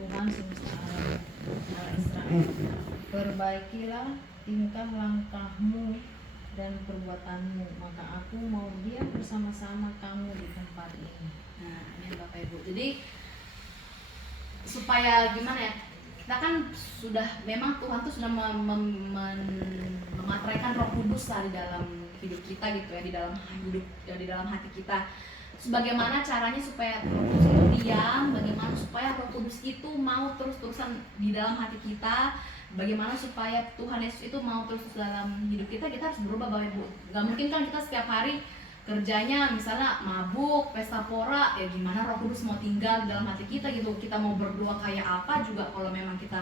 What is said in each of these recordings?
Tuhan semesta alam Allah Israel, perbaikilah tingkah langkahmu dan perbuatanmu, maka aku mau diam bersama-sama kamu di tempat ini. Nah, ini Bapak Ibu. Jadi supaya gimana ya? Kita kan sudah memang Tuhan tuh sudah memateraikan Roh Kudus lah di dalam hidup kita gitu ya, di dalam hidup ya, di dalam hati kita. Bagaimana caranya supaya Roh Kudus itu diam, bagaimana supaya Roh Kudus itu mau terus-terusan di dalam hati kita, bagaimana supaya Tuhan Yesus itu mau terus dalam hidup kita harus berubah Bapak Ibu. Gak mungkin kan kita setiap hari kerjanya misalnya mabuk, pesta pora, ya gimana Roh Kudus mau tinggal di dalam hati kita gitu. Kita mau berdoa kayak apa juga kalau memang kita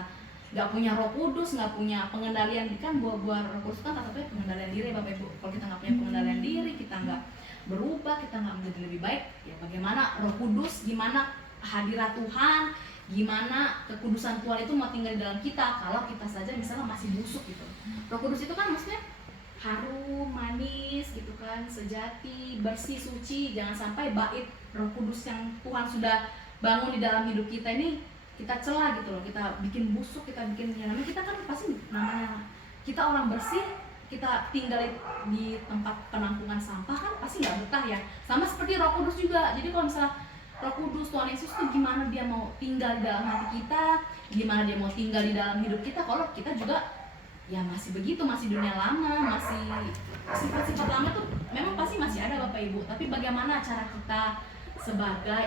nggak punya Roh Kudus, nggak punya pengendalian, kan buah-buah Roh Kudus kan salah satunya pengendalian diri Bapak Ibu. Kalau kita nggak punya pengendalian diri, kita nggak berubah, kita nggak menjadi lebih baik, ya bagaimana Roh Kudus, gimana hadirat Tuhan, gimana kekudusan Tuhan itu mau tinggal di dalam kita kalau kita saja misalnya masih busuk gitu. Roh Kudus itu kan maksudnya harum, manis gitu kan, sejati, bersih, suci. Jangan sampai bait Roh Kudus yang Tuhan sudah bangun di dalam hidup kita ini kita celah gitu loh, kita bikin busuk, kita bikin namanya kita kan pasti namanya kita orang bersih, kita tinggal di tempat penampungan sampah kan pasti nggak betah ya. Sama seperti Roh Kudus juga. Jadi kalau misalnya Roh Kudus Tuhan Yesus tuh gimana dia mau tinggal di dalam hati kita, gimana dia mau tinggal di dalam hidup kita kalau kita juga ya masih begitu, masih dunia lama, masih sifat-sifat lama tuh memang pasti masih ada Bapak Ibu. Tapi bagaimana cara kita sebagai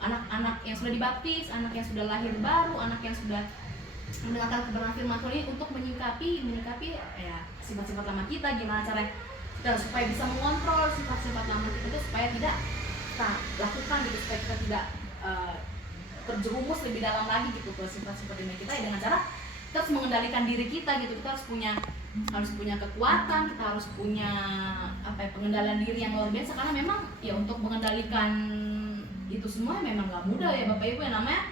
anak-anak yang sudah dibaptis, anak yang sudah lahir baru, anak yang sudah mendengarkan kebenaran firman Tuhan ini untuk menyikapi ya sifat-sifat lama kita, gimana cara kita supaya bisa mengontrol sifat-sifat lama kita itu supaya tidak kita lakukan gitu, supaya kita tidak terjerumus lebih dalam lagi gitu ke sifat-sifat ini kita ya, dengan cara kita harus mengendalikan diri kita gitu. Kita harus punya kekuatan, kita harus punya pengendalian diri yang luar biasa, karena memang ya untuk mengendalikan itu semua memang nggak mudah ya Bapak Ibu. Yang namanya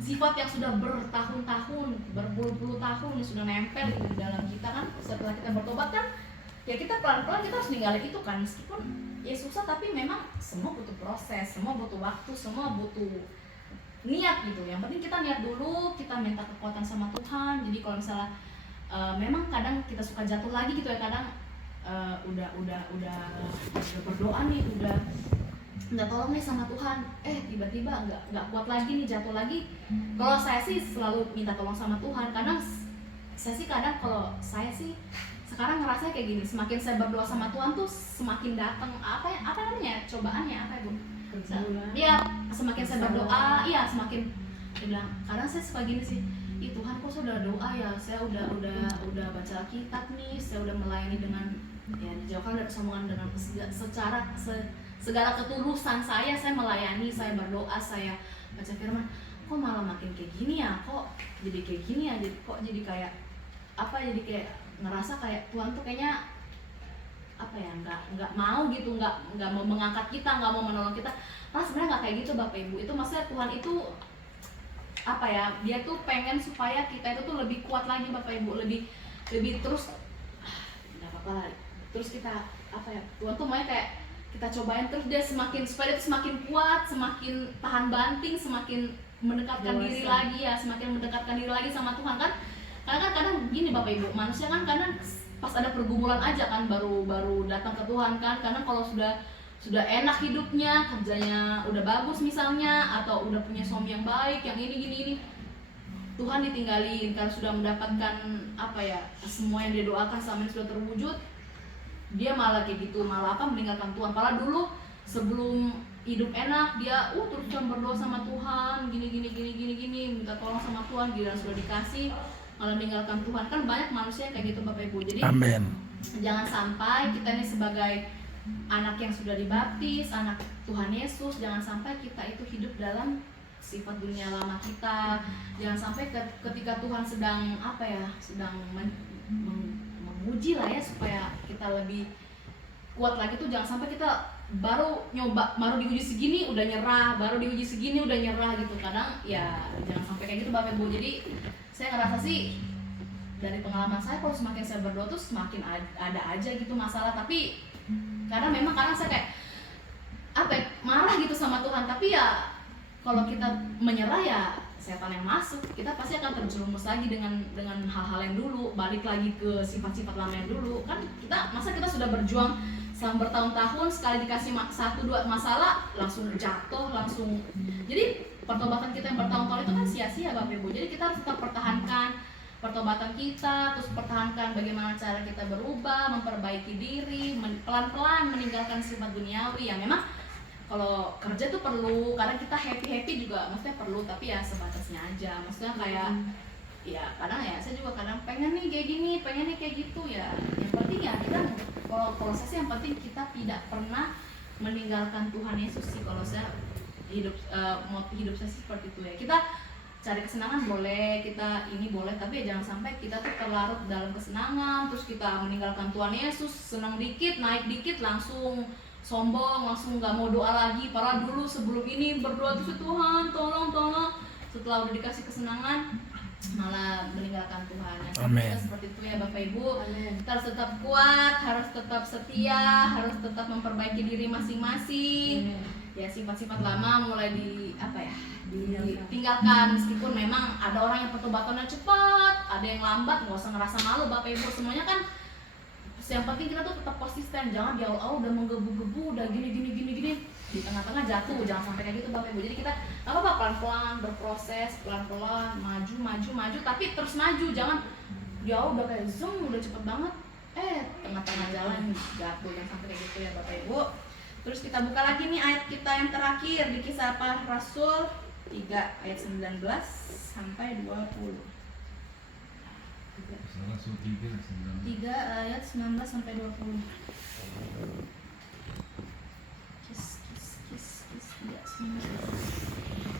sifat yang sudah bertahun-tahun, berpuluh-puluh tahun yang sudah nempel gitu di dalam kita kan, setelah kita bertobat kan ya kita pelan-pelan kita harus ninggalin itu kan, meskipun ya susah, tapi memang semua butuh proses, semua butuh waktu, semua butuh niat gitu. Yang penting kita niat dulu, kita minta kekuatan sama Tuhan. Jadi kalau misalnya memang kadang kita suka jatuh lagi gitu ya, kadang udah berdoa nih, udah minta tolong nih sama Tuhan, tiba-tiba nggak kuat lagi nih, jatuh lagi. Kalau saya sih selalu minta tolong sama Tuhan. Kadang kalau saya sih sekarang ngerasa kayak gini, semakin saya berdoa sama Tuhan tuh semakin datang apa namanya cobaannya apa ya Bu? Iya, semakin saya berdoa, iya semakin dia bilang, kadang saya suka gini sih, ih Tuhan kok saya udah doa ya, saya udah baca Alkitab nih, saya udah melayani dengan ya dijauhkan dari kesombongan, dengan segala ketulusan saya melayani, saya berdoa, saya baca firman, kok malah makin kayak gini ya, kok jadi kayak gini ya, jadi kayak jadi kayak ngerasa kayak Tuhan tuh kayaknya nggak mau gitu, nggak mau mengangkat kita, nggak mau menolong kita. Nah sebenarnya nggak kayak gitu Bapak Ibu. Itu maksudnya Tuhan itu dia tuh pengen supaya kita itu tuh lebih kuat lagi Bapak Ibu, lebih terus nggak apa-apa lah, terus kita Tuhan tuh maunya kayak kita cobain terus, dia supaya dia semakin kuat, semakin tahan banting, semakin mendekatkan diri lagi ya, semakin mendekatkan diri lagi sama Tuhan kan. Karena kan kadang gini Bapak Ibu, manusia kan kadang pas ada pergumulan aja kan baru datang ke Tuhan kan. Karena kalau sudah enak hidupnya, kerjanya udah bagus misalnya, atau udah punya suami yang baik, yang ini Tuhan ditinggalin karena sudah mendapatkan semua yang dia doakan selama ini sudah terwujud, dia malah kayak gitu, malah meninggalkan Tuhan. Malah dulu sebelum hidup enak dia terus berdoa sama Tuhan, gini minta tolong sama Tuhan, giliran sudah dikasih malah meninggalkan Tuhan. Kan banyak manusia kayak gitu Bapak Ibu. Jadi amen. Jangan sampai kita ini sebagai anak yang sudah dibaptis, anak Tuhan Yesus, jangan sampai kita itu hidup dalam sifat dunia lama kita. Jangan sampai ketika Tuhan sedang menguji lah ya, supaya kita lebih kuat lagi tuh, jangan sampai kita baru diuji segini udah nyerah, baru diuji segini udah nyerah gitu. Kadang ya jangan sampai kayak gitu Bapak Ibu. Jadi saya ngerasa sih dari pengalaman saya, kalau semakin saya berdoa tuh semakin ada aja gitu masalah. Tapi kadang saya kayak marah gitu sama Tuhan. Tapi ya kalau kita menyerah ya setan yang masuk, kita pasti akan terjerumus lagi dengan hal-hal yang dulu, balik lagi ke sifat-sifat lama yang dulu. Kan kita sudah berjuang selama bertahun-tahun, sekali dikasih 1-2 masalah langsung jatuh, langsung. Jadi pertobatan kita yang bertahun-tahun itu kan sia-sia Bapak Ibu. Jadi kita harus tetap pertahankan pertobatan kita, terus pertahankan bagaimana cara kita berubah, memperbaiki diri, pelan-pelan meninggalkan sifat duniawi yang memang kalau kerja tuh perlu, karena kita happy juga maksudnya perlu, tapi ya sebatasnya aja. Maksudnya kayak ya kadang ya saya juga kadang pengen nih kayak gini, pengen nih kayak gitu ya. Yang penting ya kita kalau proses yang penting kita tidak pernah meninggalkan Tuhan Yesus sih. Kalau saya hidup saya sih seperti itu ya. Kita cari kesenangan boleh, kita ini boleh, tapi ya jangan sampai kita tuh terlarut dalam kesenangan, terus kita meninggalkan Tuhan Yesus, senang dikit, naik dikit langsung sombong, langsung nggak mau doa lagi. Padahal dulu sebelum ini berdoa terus, Tuhan tolong, setelah udah dikasih kesenangan malah meninggalkan Tuhan. Nah, kita seperti itu ya Bapak Ibu. Amen. Kita harus tetap kuat, harus tetap setia, harus tetap memperbaiki diri masing-masing. Ya sifat-sifat lama mulai ditinggalkan, meskipun memang ada orang yang pertobatannya cepat, ada yang lambat, nggak usah ngerasa malu Bapak Ibu. Semuanya kan yang penting kita tuh tetap konsisten, jangan di awal udah menggebu-gebu, udah gini di tengah-tengah jatuh, jangan sampai kayak gitu Bapak Ibu. Jadi kita apa pelan-pelan berproses, pelan-pelan maju, tapi terus maju, jangan di awal udah kayak zoom, udah cepet banget, tengah-tengah jalan jatuh, jangan sampai kayak gitu ya Bapak Ibu. Terus kita buka lagi nih ayat kita yang terakhir di Kisah Para Rasul 3 ayat 19 sampai 20. 3 ayat 19 sampai 20.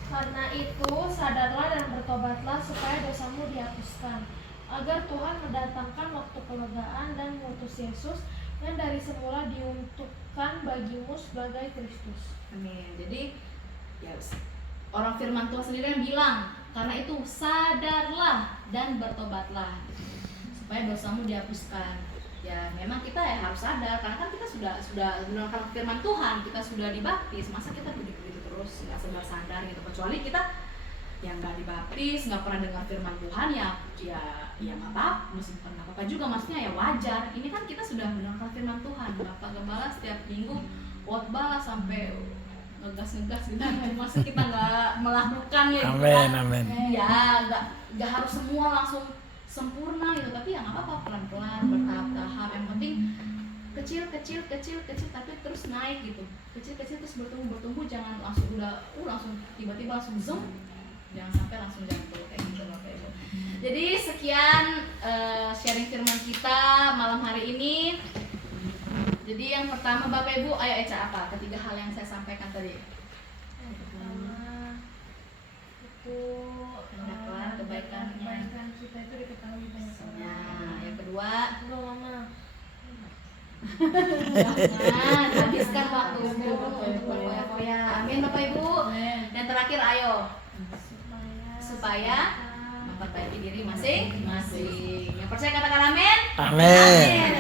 Karena itu sadarlah dan bertobatlah supaya dosamu dihapuskan, agar Tuhan mendatangkan waktu kelegaan dan mengutus Yesus yang dari semula diuntukkan bagimu sebagai Kristus. Amin. Jadi ya orang firman Tuhan sendiri yang bilang, karena itu sadarlah dan bertobatlah supaya dosamu dihapuskan. Ya memang kita ya harus sadar, karena kan kita sudah mendengarkan firman Tuhan, kita sudah dibaptis, masa kita begitu terus nggak sadar gitu. Kecuali kita yang nggak dibaptis, nggak pernah dengar firman Tuhan, ya nggak apa-apa, meskipun nggak apa-apa juga, maksudnya ya wajar. Ini kan kita sudah mendengarkan firman Tuhan, Bapak Gembala setiap minggu khotbah lah sampai ngegas gitu. Masa kita nggak melakukan ya gitu kan? Amin. Ya nggak harus semua langsung sempurna gitu, tapi ya nggak apa-apa, pelan-pelan, bertahap-tahap. Yang penting kecil tapi terus naik gitu, kecil terus bertumbuh, jangan langsung langsung tiba-tiba langsung zoom, jangan sampai langsung jatuh kayak gitu Bapak Ibu. Jadi sekian sharing firman kita malam hari ini. Jadi yang pertama Bapak Ibu, ayo Eca, apa ketiga hal yang saya sampaikan tadi? Pertama itu kebaikan kita itu diketahui banyak orang. Nah, yang kedua, Mama. jangan habiskan waktu untuk berfoya-foya. Amin Bapak Ibu. Yang terakhir, ayo supaya memperbaiki diri masing-masing. Yang percaya katakan amin. Amin.